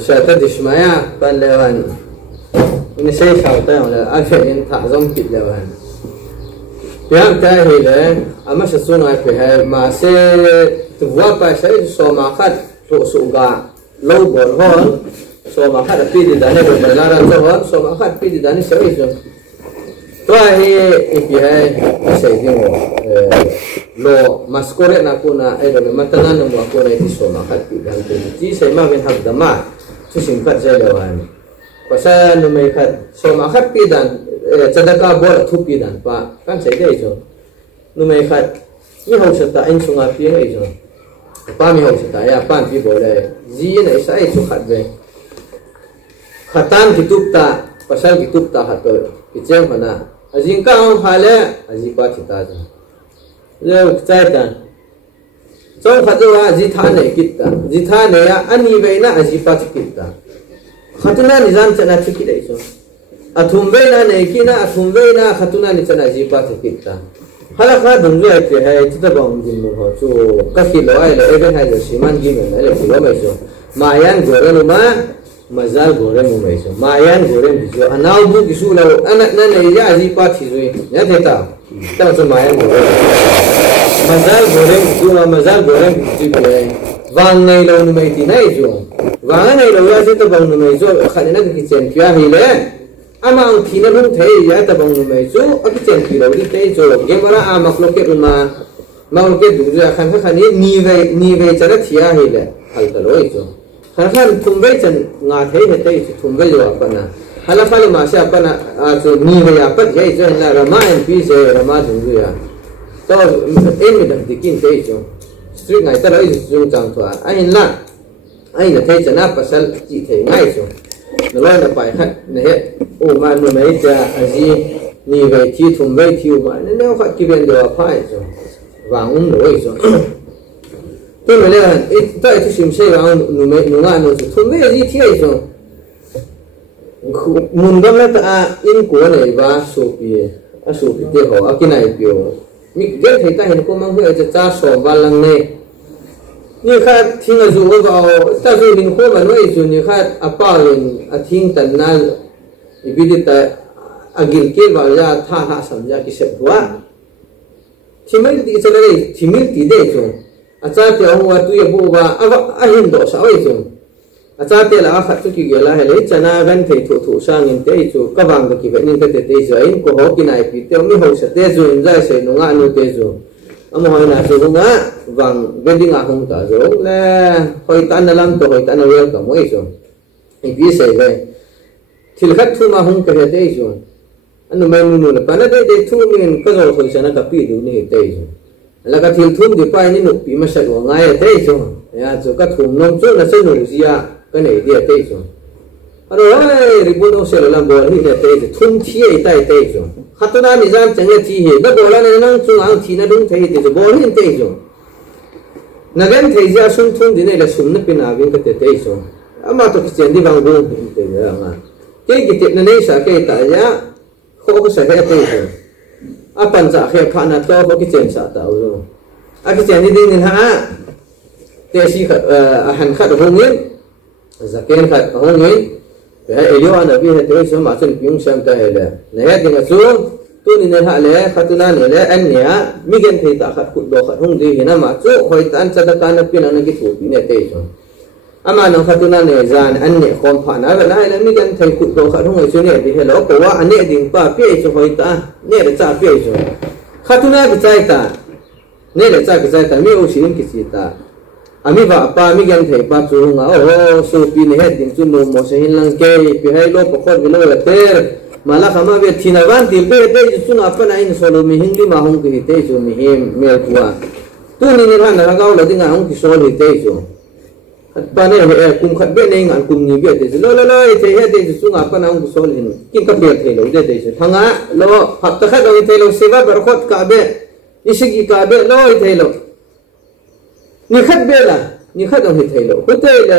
Bersyarat dismaya panlewan. Ini saya khawatir lah. Akhirnya tak zongkit lewan. Yang terakhir, amat sesuatu pehe masih tua pasal Som'a Khat suga low borhon Som'a Khat pieh dani berjalan zohon Som'a Khat pieh dani sesuatu. Terakhir pieh saya dingu lo maskore nak na matanan nak aku na itu Som'a Khat pieh dani. Jadi saya mahu habdama susingkat saya lewan. Pasal numai Khat Som'a Khat pieh dani. Cadakah buat tupi dan pak kan saya dia itu, numai Khat ni harus serta in sungai pieh itu, apa ni harus serta ya pan pi boleh, zin saya itu Khat be, Khatan kitup tak, pasal kitup tak hatul, kecil mana, azin kau hala, azipat kita tu, jadi kecaitan, so Khat tu azithan kita, zithan ya ani beina azipat kita, Khatuna nizam cina kita itu. Athumbeina nekina athumbeina khatuna ni chana jipa thikita Halakha Dan ai pe hai Thudoh din mo chu kakhilo ai le even hai siman gi me le philo mai so mayan gore no ma mazal gore mo mai so mayan gore bi so anau bu ki su la ana na ne ya jipa thi zui ya theta ta so mayan gore mazal gore su ma mazal gore bi pe wang nei lo no mai ti nai so wang nei lo ya Thudoh no mai so khalina ki chen kya hi le Amang tina lung thay ya tabang lumay so aki chen kilo di tay so gemara amak loket uma makloket duzu akan khani nive chana thia hele hal talo iso khan thumbai chan nga thay hetai so thumbai jo apana halakha ma sha apana so nive ya pat ye so na rama and peace rama duzu ya to emi dam dikin tay so street ngai talo iso jang thwa ai na thay chana pasal chi thay ngai so nuolna pai Khat ne he o ma no mai cha aji ni ve thi thum ve thi ma ne ne Khat ki ben do pai so wang no so to me le ta itu sim sei wang no me no nga no thum ve ji thi ai so mun dam la ta in ko ne ba so pi a so pi te ho akinai pyo mi ge thai ta hin ko mang hu cha so ba lang ne ni Khat thing azu ga ta zu ling ko ba noi zu ni Khat apalin a thing tan na ibidita agil ke ba ya tha samja ki se dua thimel ti chalare thimel ti de zo acha te wa tu ye bu ba a hin do sa oi zo acha te la Khat tu ki gela hele chana gan thei thu sang in te zo ka bang ki ba ning te te zo in ko ho ki nai pi te mi ho sa te zo in za se no nga no te zo amo hoi na so nga wang vending a hong ta zo le hoi tan na lam to hoi tan na wel ka moi so i pi se le thil Khat thu ma hong ka he te zo anu mai nu na pa na de thu min ka zo hoi sana ka pi du ni te zo la ka thil thu di pa ni nu pi ma sa go nga ye te zo ya zo ka thu nom zo na so nu sia ka nei dia te zo aro ai ri bu no se la bo ni te te thum thi ai tai te zo Khatuna nizam chang thi he da bola na nang chung ang thi na dung thei te zo bol hin te zo nagan thei ja sun thum din la sum na pina win ka te te zo ama to ki chen di bang bu te ya nga ke ki te na nei sa ke ta ya kho ko sa he te zo apan cha khe kha na to ko ki chen sa ta zo a ki chen di din ha te si han Khat hongin zaken Khat hongin yo ana bi he te so ma chen pyung sam ta he le ne ya ding chu tu ni ne ha le Khatuna ne le an nya mi gen thei ta Khat khut do Khat hung di hina ma chu hoi tan cha da ka na pin ana ki thu pi ne te so ama no Khatuna ne zan an ne khom pha na la le mi gen thei khut do Khat hung ai chu ne di he lo ko wa ane ding pa pieh chu hoi ta ne le cha pieh chu Khatuna bi chai ta ne le cha bi chai ta mi o sin ki si ta ami ba pa mi gan thei pa chu nga o so pi ne het ding chu no mo se hihenlang ke pi hai lo pokhot bilo la ter mala khama be thina van til be te chu na pa na in so lo mi hindi ma hong ki te chu mi him mel kwa tu ni ni ran na ga lo ding hong ki so li te chu pa ne he kum khat be ne ngan kum ni be te lo te he te chu nga pa na hong ki so li kin ka be thei lo de te chu thanga lo hak ta khat lo thei lo seva bar khot ka be isigi ka be lo thei lo ni Khat bela ni Khat on thei lo hotel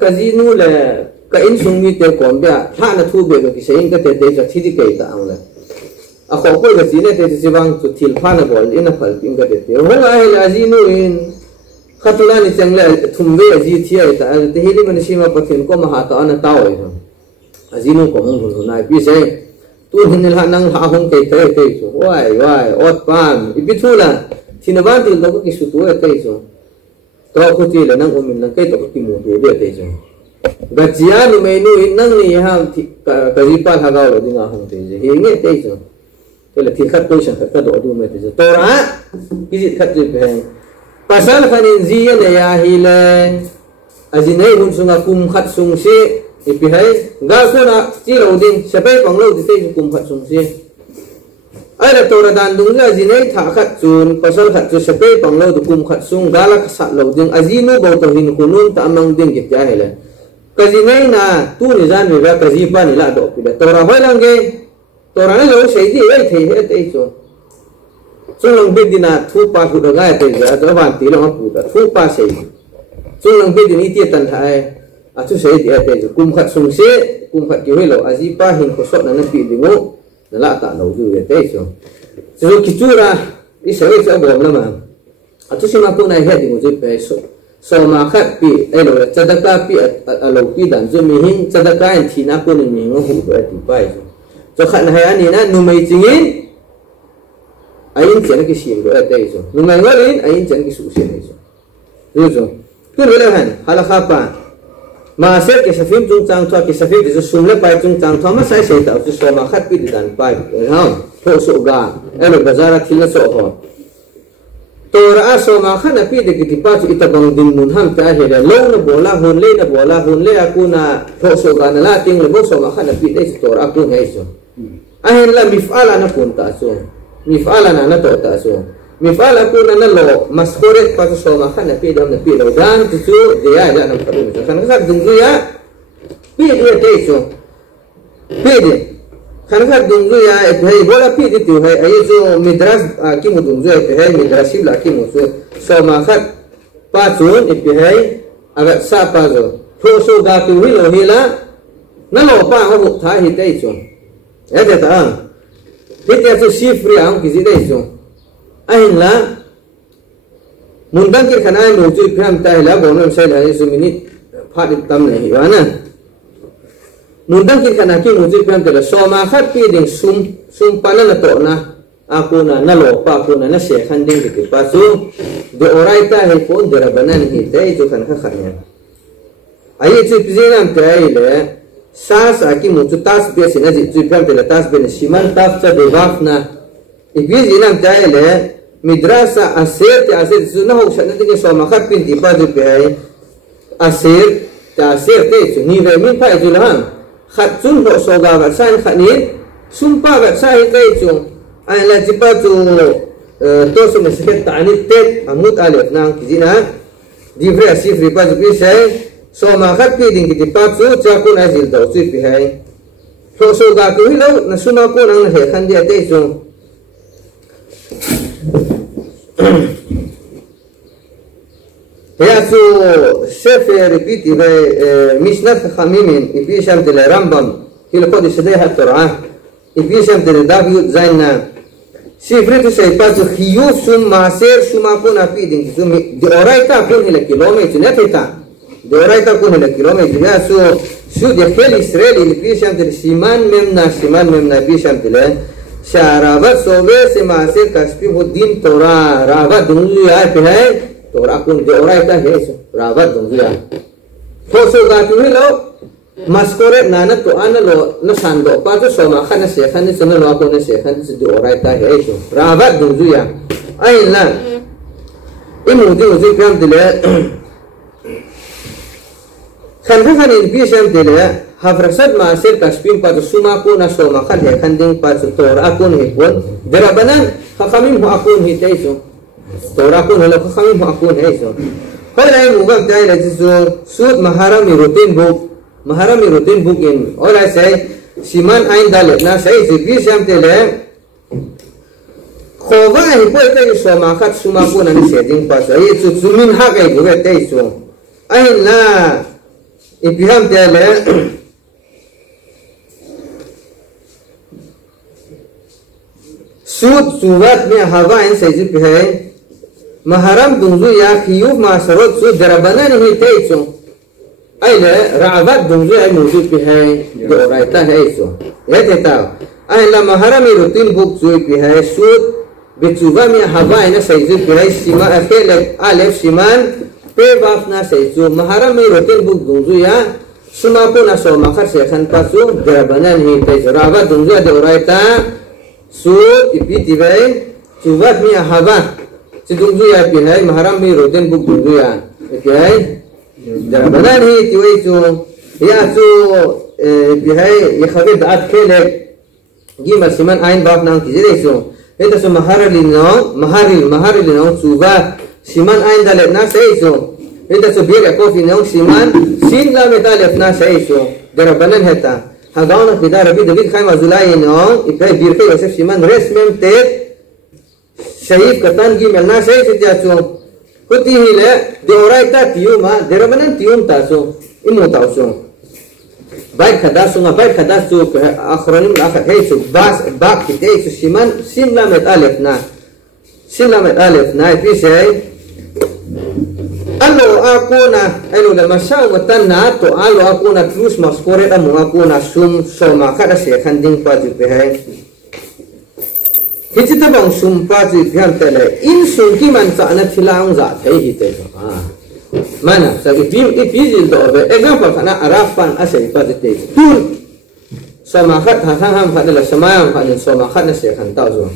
kazi nu le ka in sung mi te kom bia tha na thu be ki sein ka te cha thi di ke ta ang le a kho ko ga ji ne te ji wang chu thil pha na bol in a phal ping ka te ho la he la ji nu in khatulan ni changle thumbe aji thia ta te hili man sima pathin ko ma ha ta ana taw ai azinu ko mong hu na pi se tu hinil ha nang ha hong te te so wai ot pan ibithula thinaban tu lo ko ki su tu te so to ko ti le nang umin nang kai to ki mu tu de te so gajia nu menu nang ni ha ka ri pa ha ga lo dinga hong te je he nge te so le thi khat ko shan ka do du me te so Torah ki ji khat je pe pasal khanin ziya ne ya hile ajinai hun sunga kum khat sung se ipihai ga sona chi lo din sapai pang lo te kum khat sung se ai la Torah dan dung la ajinai tha khat chun pasal khat chu sapai pang lo kum khat sung gala sa lo ding ajinu bo to hin kunun ta amang ding ki ja hele kajinai na tu ni jan ni ba kajipa ni la do pida Torah hoi lang ge Torah ne lo sei di ai thei he te so chung lang bid dina thu pa khu da ga te ja to ban ti lo pu da thu pa sei chung lang bid ni ti tan thai a chu sei ti te ju kum khat sung se kum khat ki hoi lo aji pa hin ko so na na pi dingu na la ta lo ju te so so ki chu ra i sei sa bom la ma a chu sima ko na he dingu je pe so Som'a khat pi ai lo chadaka pi a lo pi dan ju mi hin chadaka en thina ko ni mi ngo hu ba ti pai so khat na ha ni na nu mai chingin ayin chen ki sim do ate so nu mai ngolin ayin chen ki su sim so so tu le han halakha pa ma ser Keshafim chung chang thwa Keshafim ju sum le pai chung chang thwa ma sai sai ta su Som'a khat pi dan pai ha tho so ga elo bazara thila so ho Torah Som'a khat pi de ki pa chu itabang din mun ham ta he la lo na bola hun le aku na tho so ga na la ting le bo Som'a khat pi de Torah ku he so ahen la mif'ala na punta so mif'ala na to ta so mif'ala ku na lo maskore pa so Som'a khat pi dam na pi lo dan chu de ya na ka ru so kan ka dung ya pi de te so pi de kan ka dung ya e bhai bola pi de tu hai ai so midras ki mu dung ya hai midras la ki mu so Som'a khat pa chun e bhai aga sa pa zo tho so ga tu hi lo hi la na lo pa ha bu tha hi te so e de ta hite so sifri ang ki ji de so ahin la mundang ki khanai mu chu pham ta la bo no sai la so minute pha dit tam ne hi wa na mundang ki khana ki mu chu pham ta la Som'a khat pi ding sum pa na to na aku na lo pa aku na se khan ding ki pa su de orai ta he ko de Rabbanan hi te chu khan kha khanya ai chu pizinam ta ile sas aki mu chu tas be sina ji chu pham ta la tas be ne siman taf cha de waf na ibizinam ta ile midrasa aser chu na ho shan de Som'a khat pin di pa ju pe ai aser te chu ni ve min pa ju la khat chun ho so ga ga san khanin sumpa ga sai te chu ai la ji pa chu to su me se ta ni te amut alef nang kijina di vre sifri pa ju pi sai Som'a khat pi ding ki pa chu cha ko na jil do chu pi hai so ga ku hi lo na suma ko nang he khan dia te chu ya su sefer repiti ve mishnah khamimin ipi sham de Rambam il qod shadeh Torah ipi sham de David zaina sifri tu sai pa khiyuf sum maser suma ko na pi ding sum de orai ta ko ni le kilometer ne ta de orai ta ko ni le kilometer ya su de khel Israel ipi sham de siman memna ipi sham de sharabat sobe se maser kaspi ho din Torah rabat dungu ya pe hai Torah kun de orai ta he so rabat dung ya to so ga tu lo maskore nana to ana lo na san do pa to Som'a khat na se khan ni sana lo ko na se khan ni de orai ta he so rabat dung ya ai la imu de kam de le khan in bi sham de le hafrasat ma ser kashpim pa to suma ko na Som'a khat he khan ding pa to Torah kun he pon de Rabbanan khamim ho akun hi te so Torah kun halo kami makun eso. Pada yang mubak dai la jisu sud maharami routine book in all I say siman ain dalet na say si bi sham tele khova hi po te Som'a khat suma ko na se ding pa sai chu sumin ha kai bu te so ain la ibiham tele sud suwat me hawa in sai ji pe maharam dungzu ya khiyuf masarot su Rabbanan hite su ai le ra'avat dungzu ai mudu pieh doraita hai su ya teta ai la maharam rutin buk su pieh sud bitsuva mi hava ina saizu pieh sima akhel alef siman pe bafna saizu maharam rutin buk dungzu ya suma puna so makar sekhan pasu Rabbanan hite su ra'avat dungzu doraita su ipiti bai suvat mi hava Sidung ya pieh maharam mi rutin buk dungzu ya okay Rabbanan hi tiwai su ya su pieh yakhavid at kelek gima siman ain bab nang kizire su eta su maharil nong suva siman ain dalet na sei su eta su bir kofi nong siman sin la metalef na sei su Rabbanan heta hagauna pida Rabbi David khai mazulai nong ipai bir ke yosef siman resmem tet Syahid katan gi melna saya setiacu kuti hile deoraita tiuma Rabbanan tium tasu imu tausu baik kadasu ngabai kadasu akhronim akhat heisu bas bak kitei su siman simla met alif na pisai allo akuna elu la masau watanna to allo akuna terus maskore amu akuna soma kada sekhan ding paju pehai Hijita bang sumpah tu biar tele in sungki mansa anak silang zat hei hite mana sabi ipizil do be example kana arafan asai pazite tun sama khat hasang ham khadela samayam khadin sama khat na se khan tau zo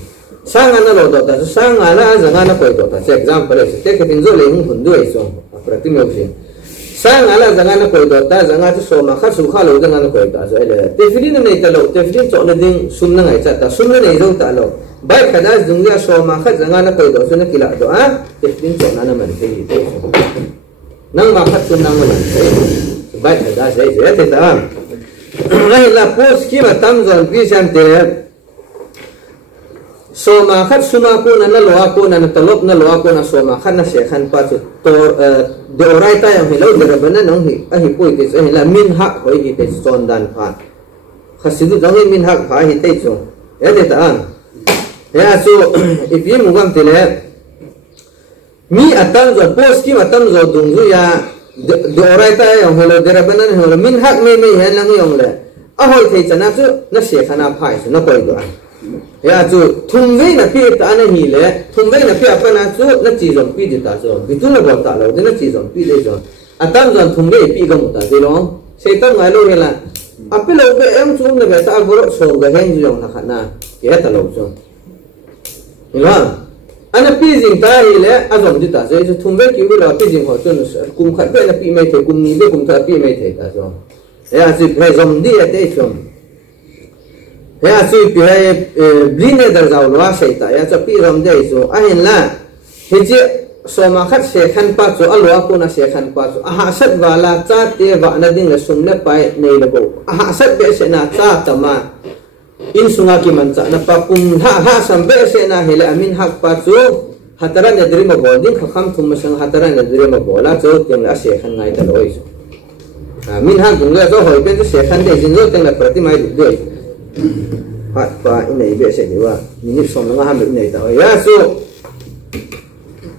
sanga na lo do ta sanga na zanga na koi do ta example se te ke pinzo le hun hundu eso pratim option sanga na zanga na koi do ta zanga tu sama khat su khalo zanga na koi ta so ele te filin nei ta lo te filin chok na ding sum na ngai cha ta sum na nei zo ta lo baik kadas dunia Som'a khat zangana koi do suna kila do testing chona na man thei nang ba khat sun nang man baik kadas ai se ta nai la post ki ma tam zon pi sam te Som'a khat suma ko na lo ko na talop na lo ko na Som'a khat na se khan pa chu to de oraita yang hello de Rabbanan nong hi a hi poi ke se la min hak hoi hi te son dan pha khasidu dang min hak pha hi te chu ya te ta ya so if you mugam tele mi atam zo post ki atam zo dungzu ya doraita yang holo Rabbanan holo min hak me hihenlang yong le ahoi thei chana chu na se khana phai su na koi do ya chu thumve na pi ta na hi le thumve na pi apana chu na chi zom pi di ta zo bitu na bo ta lo de na chi zom pi de zo atam zo thumve pi gam ta de lo setan ngai lo la ape lo be em chu na be ta boro so ga hen ju yong na khana ya ta lo chu Ilang, ana pijing tahi le azom dita so isu thumbe ki ula pijing ho chun kum khat be na pi mai the kum ni be kum tha pi mai the ta so ya si phai zom di ate chum ya si phai bline dar zaw lo sai ta ya cha pi zom de so ahin la hije Som'a khat se khan pa so alwa ko na se khan pa so aha sat wala cha te wa na ding la sum le pai nei la go aha sat be se na cha tama in sunga ki mancha na papum ha sambe se na hele amin hak pa chu hataran ya dri ma bolding kham thum sang hataran ya dri ma bola chu teng la se khan ngai ta loi chu amin hak dung la zo hoi pe chu se khan de jin zo teng la prati mai de hat pa inai be se ni wa ni som nga ham inai ta ya so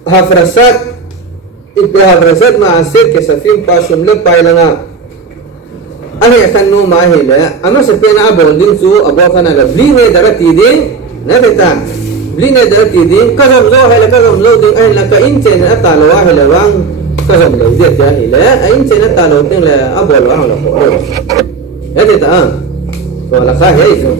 hafrasat ibe hafrasat ma asir Keshafim pa shumle pailanga Ani akan no mahile ama sa pena abolding su abo kana la bline darati din na beta bline darati din kazam lo hele kazam lo din ay la ka inche na talo wa hele wang kazam lo dia ya hele ay inche na talo tin la abol wa la ko ya beta so la kha he so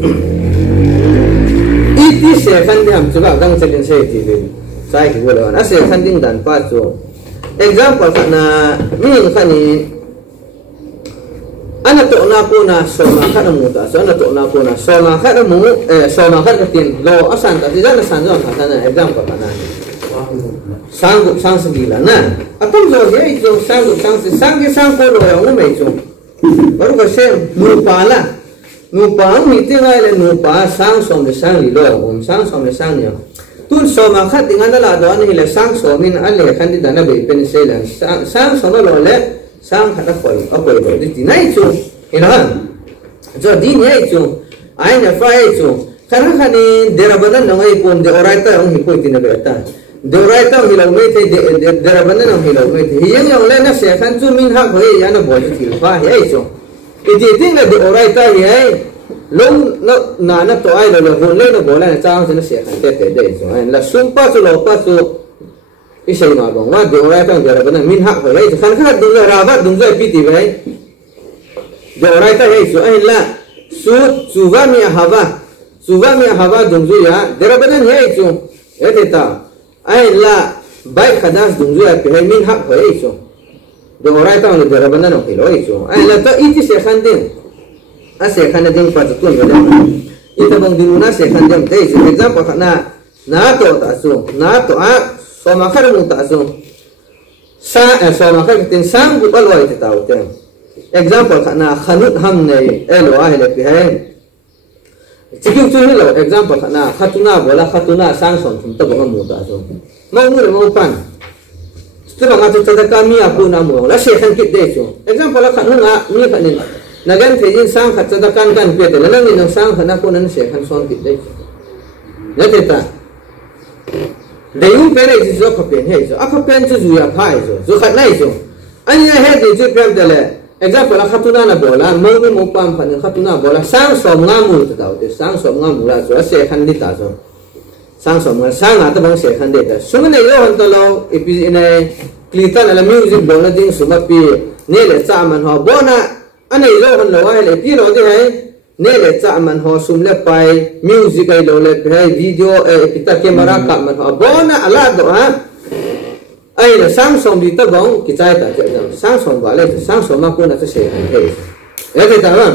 iti se kan dam chuba dang chelin se ti din sai ki wala na se kan ding dan pa so example kana min khani ana to na ko na Som'a khat mu ta so ana to na ko na Som'a khat mu Som'a khat tin lo asan ta di na san zo ta na example kana sang segila na atam zo ye jo sang ko lo ya mu me jo baru ka se mu pa mi te ngai le mu pa sang som le sang li lo sang som le sang ni tun Som'a khat dinga la do ani le sang so min ale khan di dana be pen se le sang so lo le sang khat ko lo di nai chu inahan jo di nai chu ai na fa chu kana khani Rabbanan ngai pon de oraita ang hipoi tin be ta deoraita hilau me the the Rabbanim hilau me the hihenlang na se khan chu min hak hoi ya na bol thil pa hi so iti ting na deoraita hi ai long na to ai lo bol le na bola na chang se khan te de so la sum pa chu lo pa chu isai ma bong wa deoraita the Rabbanim min hak hoi khan khan dung ra ba dung za pi ti bai deoraita hi so ai la su suva mi hava dung zu ya the Rabbanim hi chu eteta ai la bai khadas dung zu ya pe min hak hoi so deoraita le the Rabbanim hi lo so ai la ta iti se khan din a se khan din pa tu le ita bang dingu na se khan din dei example khana na to ta so na to a Som'a khar mu ta so Som'a khar tin sang bu balwai ta tau ten example khana khanut ham nei elo a hele pi hai chiking chu lo example khana khatuna sang som thum ta bang mu ta so mau mu le mau pan tu ba ma tu ta ka mi a pu na mu la se khan kit de so example khana mi khanin nagan thejin sang khat ta kan pe de lang ni sang khana ko nan se khan son kit de na te ta Leung pere ji zo khapen he zo akhapen chu ya phai zo khat nai zo anya he de chu pram de le example khatuna na bola mau ni mo pam phan khatuna bola sang som nga mu ta dau de sang som nga mu la zo se khan ni ta zo sang som nga sang a ta bang se khan de ta sung ne yo han to lo epi ne klitan la music bola ding suma pi ne le cha man ho bona anai lo han lo wa le pi lo de hai ne le cha man ho sum le pai music ai lo le pai video pita camera ka man ho bona ala do ha ai le sang som di ta bong kisai ta sang som ba le sang som ma ko na ta se he e ta ba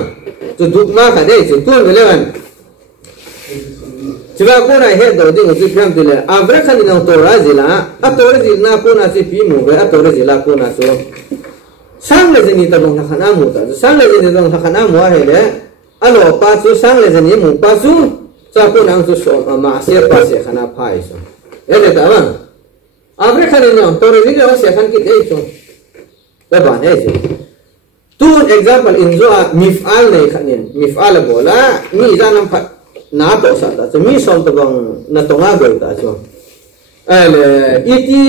tu duk ma ka de tu le le ban chiba ko na he do ding tu pram de le avra khan na Torah zila a Torah zila ko na si pi mu ba Torah zila ko na so sang le ni ta bong na khana mu ta sang le ni dong khana mu ha he le alo pa chu sang le ni mu pa chu cha ko nang chu so ma se pa se khana phai so ele ta ba avre khane no Torah ni le se khan ki de so ba ba ne so tu example in zo mif'al ne khanin mif'al bola ni janam phat na to sa ta so mi som to bang na to nga go ta so ele iti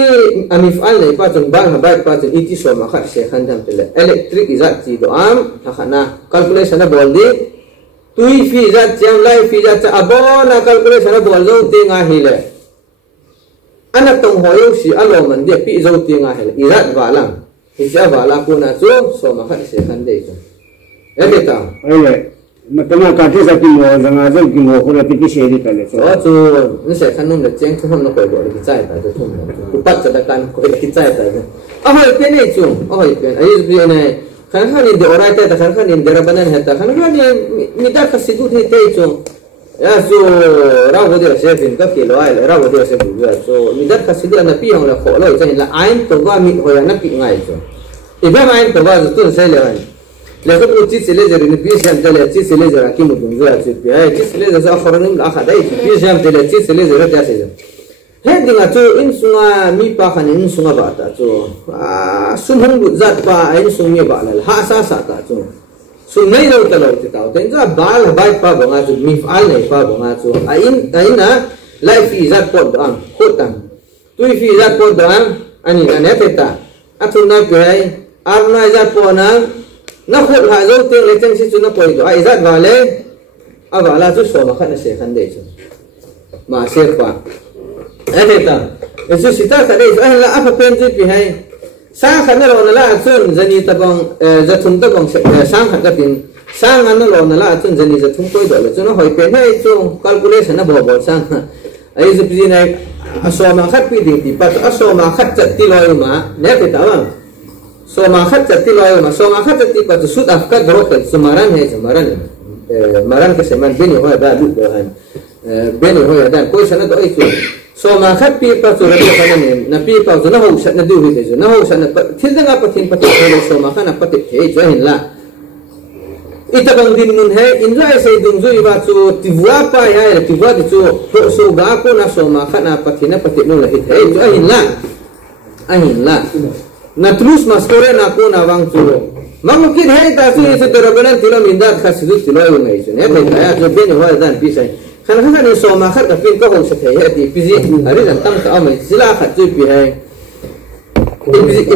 mif'al ne pa chu bang ha ba pa chu iti so ma khat se khan dam tele electric izat chi do am khana calculation na bol di tui fi zat jam lai fi zat abona calculation na bol lo te nga hile ana tong hoyo si alo man de pi zo te nga hile izat walang hija wala ko na so so ma khat se khan de so ebe ta ai matama ka te sa ki mo zanga zo ki mo ko la ti se ri ta le so so ni se khan num le cheng thum no ko do ki chai ta to thum ku pat cha da kan ko ki chai ta a hoi pe ne chu a hoi pe ai bi ne khan ni de oraita ta khan ni de Rabbanim heta khan ni mi da ka sidu the te chu ya so ra bo de se fin ka ki lo ai ra bo de se bu ya so mi da ka sidu na pi hong la kho lo cha la ain to ba mi ho ya na pi ngai chu e ba ain to ba tu se le ai le ko chi se le je ni pi jam de le chi se le je ra ki mu dum ya chi pi ai chi se le je sa khoronim la kha dai pi jam de le chi se le je ra ja se heading a chu in sunga mi pa khan in sunga ba ta chu sumhung bu zat pa in sungye ba la ha sa sa ta chu su nei lo ta lo ti ta ten za bal bai pa ba nga chu mi fal nei pa ba nga chu a in na life is at pod am khotam tu fi zat pod am ani na ne ta a chu na pe ai ar na za po na khot ha zo te le chen si chu na poi do ai zat ba le a ba la chu so ma khan se khan de chu ma se pa eta eso sita ta dei la apa penji pi hai sa khan lo na la chun zani ta bang za thum ta bang sang khan ka pin sang an lo na la chun zani za thum koi do le chun hoi pe hai chu calculation na bo bo sang ai zu pi nai aso ma khat pi ding ti pa aso ma khat chat ti loi ma ne te ta bang so ma khat chat ti loi ma so ma khat chat ti pa chu sud af ka gro ka sumaran hai sumaran maran ka seman beni ho da lu do han beni ho da koi sana do ai chu so ma khat pi pa chu ra ka ne na pi pa chu na ho sat na du hi de na ho sat na thil da pa thin pa te so ma khana pa te the jo hin la ita bang din nun he in ra sai dung zu iba chu tivwa pa ya tivwa de chu so ga ko na so ma khana pa thina pa te no la hi the jo hin la ahin la na trus maskore na ko na wang chu mungkin hai ta chu se Rabbanim tilo mindat khasidu tilo ngai chu ne pe ya chu ben ho dan pi sai khăn khăn đi Som'a khát gặp pin có hậu sẽ thấy hết thì ví dụ ở đây là tâm cả mình chỉ là khát chơi pieh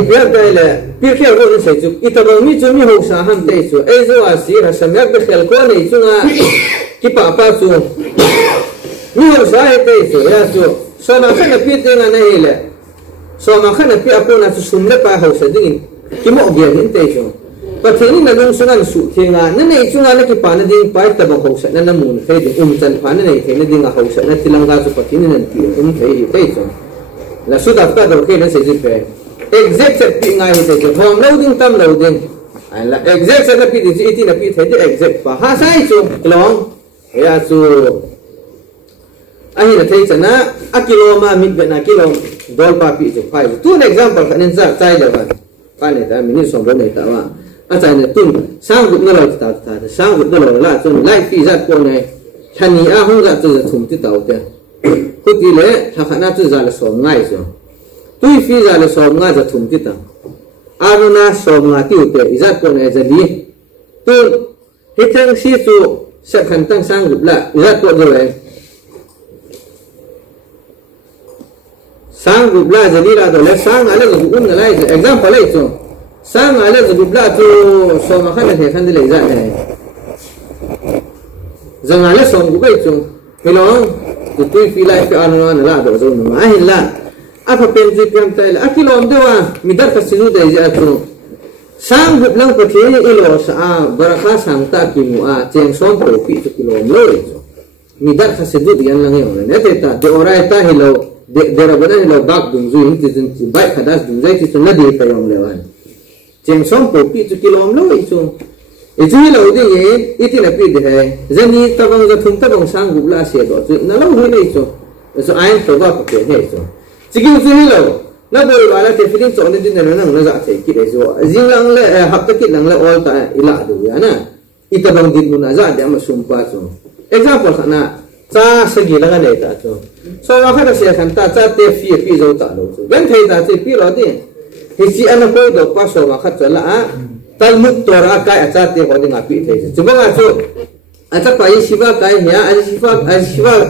pieh đây là pieh khéo rồi sẽ chụp ít tao mi chụp mi hậu sa ham tây chụp ấy rồi à xí là xem nhắc được khéo quá này chụp à cái pa chụp mi hậu sa ấy tây chụp ya chụp Som'a khát gặp pieh tây này là Som'a khát gặp pieh apa nak chụp nak pa hậu sẽ đi cái mỏ bia hiện tây chụp và thế nên là nông sản sụt thì là nên này chúng ta lấy cái pan này đi phải tập hậu sản nên là muốn phải được chân pan này thì nên đi hậu sản nên tilang gạo cho thế nên tiền phải tây chụp là suốt đợt ta đầu kia nó sẽ giúp về exact sẽ bị ngay thì sẽ form lâu đinh tâm lâu đinh là exact sẽ là bị thì ít là bị thấy được exact và ha sai chụp long ya chụp anh là thấy chẳng á kilo mà mình về là kilo đôi ba bị chụp phải tu example cái nên ra trái được phải này ta mình sống này ta mà trái này tu sang cũng nó là ta sang cũng nó là cho mình lại phi ra con này thành ni không ra từ thùng tí tàu thế có tí lẽ thằng khán giả ra là sống ngay rồi tuy phi ra là sống ngay ra thùng tí tàu na sống ngay tiêu tệ ra con này ra đi tu hết thằng sĩ số sẽ khăn tăng sang cũng lại ra con rồi sang group la jadi la dole sang ala group un la example la itu sang ala group la tu Som'a khan he khan dile za ne zang ala som group itu hello tu tu fi la fi an la do zo ma hin la apa penji pem tai la akilom dewa midar ka sizu de ja tu sang group lang ko thi ilo sa baraka sang ta ki mu a cheng som pro pi tu kilom lo itu midar ka sizu yan lang ne te ta de ora ta hello de Rabbanim lo bak dung zu in tin bai khadas dung zai ti na de payom lewan cheng som po pi chu kilom lo i chu lo de ye itin api de hai zani tabang ga thum tabang sang gu la se do chu na lo hui nei chu so ain to ba ko pe he chu chigi chu lo na boi wala te feeling chu ne din na nang na za the ki de zo jing lang le hap ta ki lang le all ta ila du ya na itabang din mun na za de ma sum pa chu example khana cha sagi langa nei ta chu Som'a khát được xe khăn ta cha te phi phi dâu ta đâu chứ vẫn thấy ta chỉ phi lo đi thì chỉ ăn coi được qua Som'a khát cho là Talmud Torah cái cha te có đi ngáp phi thấy chứ bằng à chứ cha phải shiva cái nhá shiva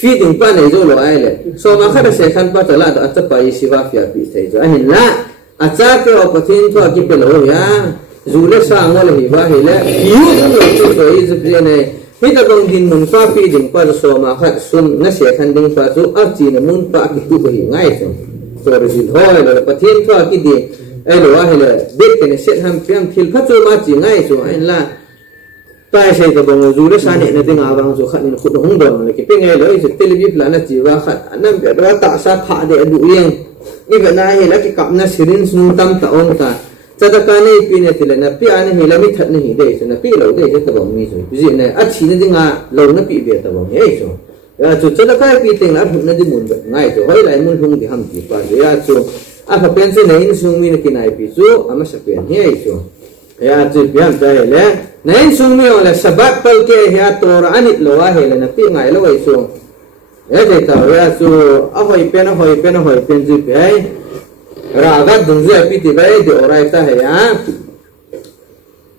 phi đỉnh pa này rồi lo ai lệ Som'a khát được xe khăn pa cho là cha phải shiva phi thấy chứ anh là cha te ở cái thiên thoa cái bên rồi ya dù là sang ngồi là hiva hay là hiu nó rồi rồi này khi ta còn din mun pa pehding pa Som'a khat sun na se khan ding pa chu chi na mun pa ki tu hi ngai chu so ri hoi la pathin pa ki di ai lo ha la bet ke ne set ham piam thil pha chu ma chi ngai chu ai la pa sai ta bang zu le sa ne na ding awang chu khat ni khut Lhungdim le ki pe ngai lo i televi plan na chi wa khat anam be ra ta sa kha de du yeng ni ba na hi la ki kap na sirin sun tam ta on ta Chata kane pine tile na pi ane hi la mi that ni hi de so na pi lo de je ta bang mi so pi ne a chi ne dinga lo na pi be ta bang he so ya chu chata kai pi ting na phun na di mun ba ngai so hoi lai mun hung di ham ti pa ya chu a pha pen se nei sung mi na ki nai pi chu ama sa pen he so ya chu piam ta le nei sung mi ole sabat pal ke ya Torah anit lo wa he le na pi ngai lo ai so ya de ta ya chu a hoi pen ji pe Raga dung zai piti bai de orai ta hai ya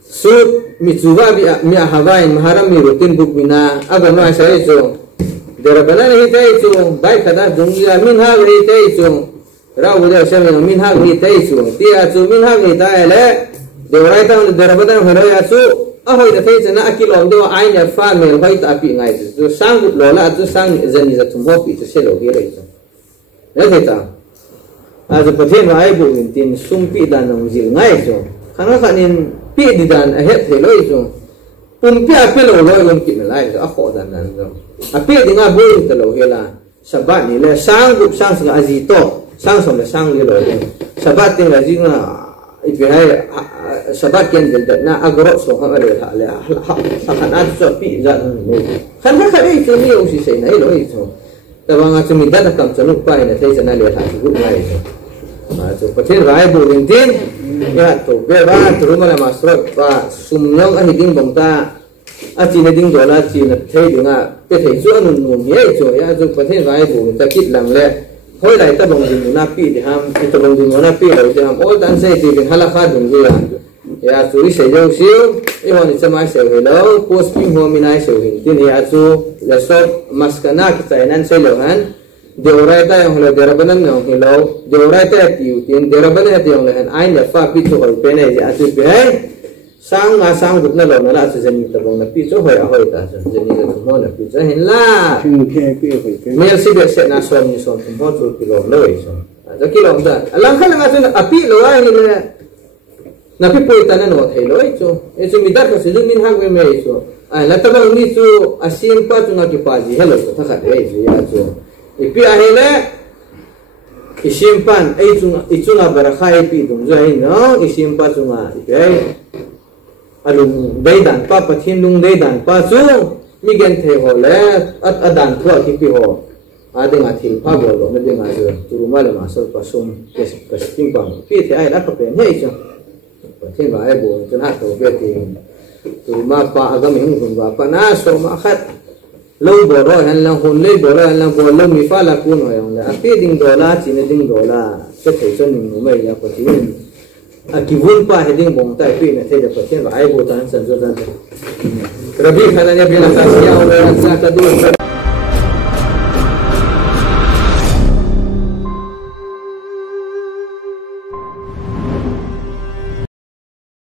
so mitsuwa mi ahawai maharam mi rutin buk bina aga no sai so de Rabbanim hi tai so bai kada dung ya min ha hi tai so ra wo de sha min ha hi tai so ti a so min ha hi ta le de orai ta de Rabbanim ha ya so a hoi da tai na akilom do ai ya fa mel bai ta pi ngai so sang gut lo la so sang zani za tum ho pi so se lo ge le so le ta Aja pathen vai bu min tin sum pi dan nong zil ngai so khana khanin pi di dan a het he loi so pum pi a pe lo loi lom ki lai so a kho dan dan so a pe di nga bu ta lo he la sabat ni le sang gup sang sa aji to sang som le sang le lo sabat ting la jing na i pe hai sabat ken del na agro so ha le ha le ha khana so pi za ni khana khari so ni o si sei nai loi so ta bang a chumi da kam chanu pa ne thai sana le ha su ngai so so pathen rai bu ring tin ya to be ba tru ma ma sro pa sum long a hiding bong ta a chi ne ding do la chi na thai dinga pe thai chu anu nu ye so ya so pathen rai bu ta kit lang le hoi lai ta bong ding na pi de ham ta bong ding na pi lo de ham all dan sai ti Halakha Dan ya ya chú sẽ dùng siêu ý họ thì mai sẽ về lâu posting hôm nay sẽ hình tin ya chú là shop maskana kisai nan sẽ lâu han điều ra tay ông là điều Rabbanim ông hiểu lâu điều ra tay tiêu tiền điều Rabbanim tiêu là han ai là pha pi cho hỏi bên này ya chú pehding sang gục nó lâu nó là sẽ nhìn tập ông là pi cho hỏi ta sẽ nhìn tập ông là pi cho hihenlang mình sẽ biết sẽ na som như som họ chú kilo lâu rồi kilo đó làm khai là chúng api lâu ai là na pi poi tanan no thelo echo midar ka sejun min hak we me echo la tabang ni chu asim pa chu na ki pa ji hello ta khat e ya chu ipi a hele isim pan echu na barakha e pi dum zai no isim pa chu nga ipi alung dai dan pa pathin lung dai dan pa chu mi gen the ho le adan thua ki pi ho adinga thil pa bo lo na dinga chu tu ma le ma so pa sum kes ting pang pi the ai la ka pen he chu thiên và ai buồn chân hạt đầu về thì từ mà pa cái mình cũng và pa na Som'a Khat lâu bỏ rồi hành lang hồn lấy bỏ rồi hành lang bỏ lâu mi pha là cuốn rồi ông là pehding $, chỉ nên $, sẽ thấy cho mình mới ya có tiền kivun pa heading bong tai pi na thấy được thiên và ai buồn tan sản xuất ra Rabbi khana ya bin ta siya ông là sa ka du